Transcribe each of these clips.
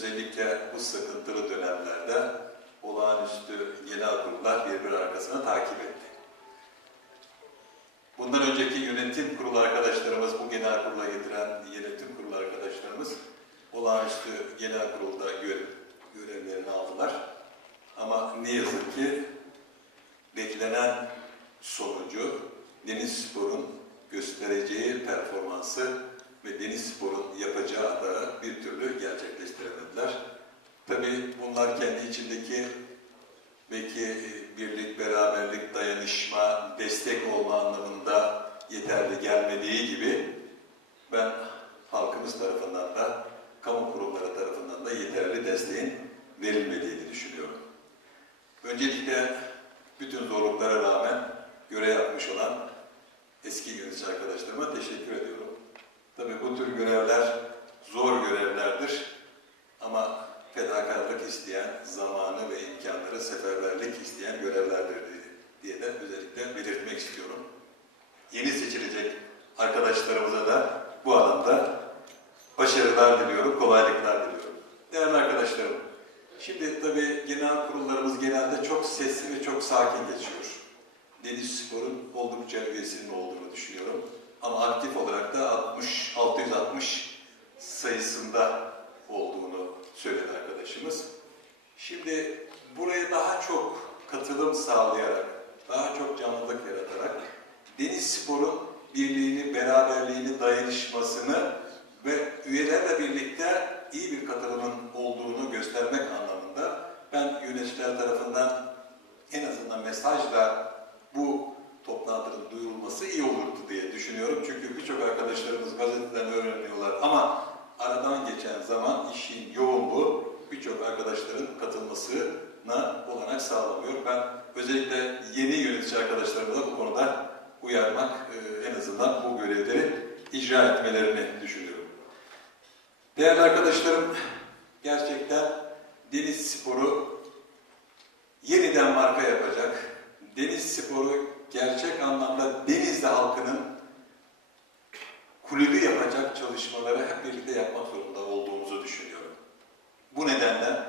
özellikle bu sıkıntılı dönemlerde olağanüstü genel kurullar birbiri arkasına takip etti. Bundan önceki yönetim kurulu arkadaşlarımız, bu genel kurula getiren yönetim kurulu arkadaşlarımız olağanüstü genel kurulda görev, görevlerini aldılar. Ama ne yazık ki beklenen sonucu Deniz Spor'un göstereceği performansı ve Deniz Spor'un yapacağı adaya bir türlü gerçekleştiremediler. Tabii bunlar kendi içindeki belki e, birlik, beraberlik, dayanışma, destek olma anlamında yeterli gelmediği gibi ben halkımız tarafından da, kamu kurumları tarafından da yeterli desteğin verilmediğini düşünüyorum. Öncelikle bütün zorluklara rağmen görev yapmış olan eski yönetici arkadaşlarıma teşekkür ediyorum. Tabii bu tür görevler zor görevlerdir ama fedakarlık isteyen, zamanı ve imkanları seferberlik isteyen görevlerdir diye de özellikle belirtmek istiyorum. Yeni seçilecek arkadaşlarımıza da bu alanda başarılar diliyorum, kolaylıklar diliyorum. Değerli arkadaşlarım, şimdi tabii genel kurullarımız genelde çok sesli ve çok sakin geçiyor. Deniz Spor'un oldukça üyesinin olduğunu düşünüyorum. Ama aktif olarak da 60, 660 sayısında olduğunu söyledi arkadaşımız. Şimdi buraya daha çok katılım sağlayarak, daha çok canlılık yaratarak Deniz Spor'un birliğini, beraberliğini, dayanışmasını ve üyelerle birlikte iyi bir katılımın olduğunu göstermek anlamında ben yöneticiler tarafından en azından mesajla bu toplantının duyurulması iyi olurdu diye düşünüyorum. Çünkü birçok arkadaşlarımız gazeteden öğreniyorlar ama aradan geçen zaman işin yoğunluğu birçok arkadaşların katılmasına olanak sağlamıyor. Ben özellikle yeni yönetici arkadaşlarımı da bu konuda uyarmak, e, en azından bu görevleri icra etmelerini düşünüyorum. Değerli arkadaşlarım, gerçekten Deniz Sporu yeniden marka yapacak, Deniz Sporu gerçek anlamda Denizli halkının kulübü yapacak çalışmaları hep birlikte yapmak zorunda olduğumuzu düşünüyorum. Bu nedenle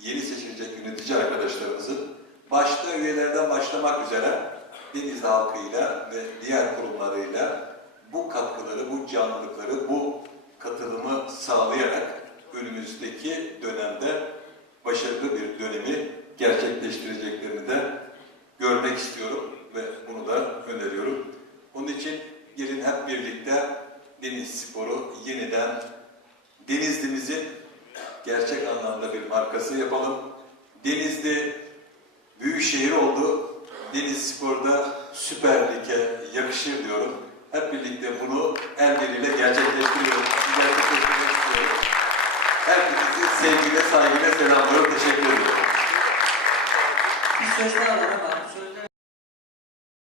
yeni seçilecek yönetici arkadaşlarımızın başta üyelerden başlamak üzere Denizli halkıyla ve diğer kurumlarıyla bu katkıları, bu canlılıkları, bu katılımı sağlayarak önümüzdeki dönemde başarılı bir dönemi gerçekleştireceklerini de görmek istiyorum ve bunu da öneriyorum. Onun için gelin hep birlikte Deniz Sporu yeniden Denizli'mizin gerçek anlamda bir markası yapalım. Denizli büyük şehir oldu. Deniz Spor'da Süper Lig'e yakışır diyorum. Hep birlikte bunu el birliğiyle gerçekleştiriyorum. Gerçekleştirmek istiyorum. Herkese sevgiyle, saygıyla selamlıyorum. Teşekkür ediyorum. Bir söz daha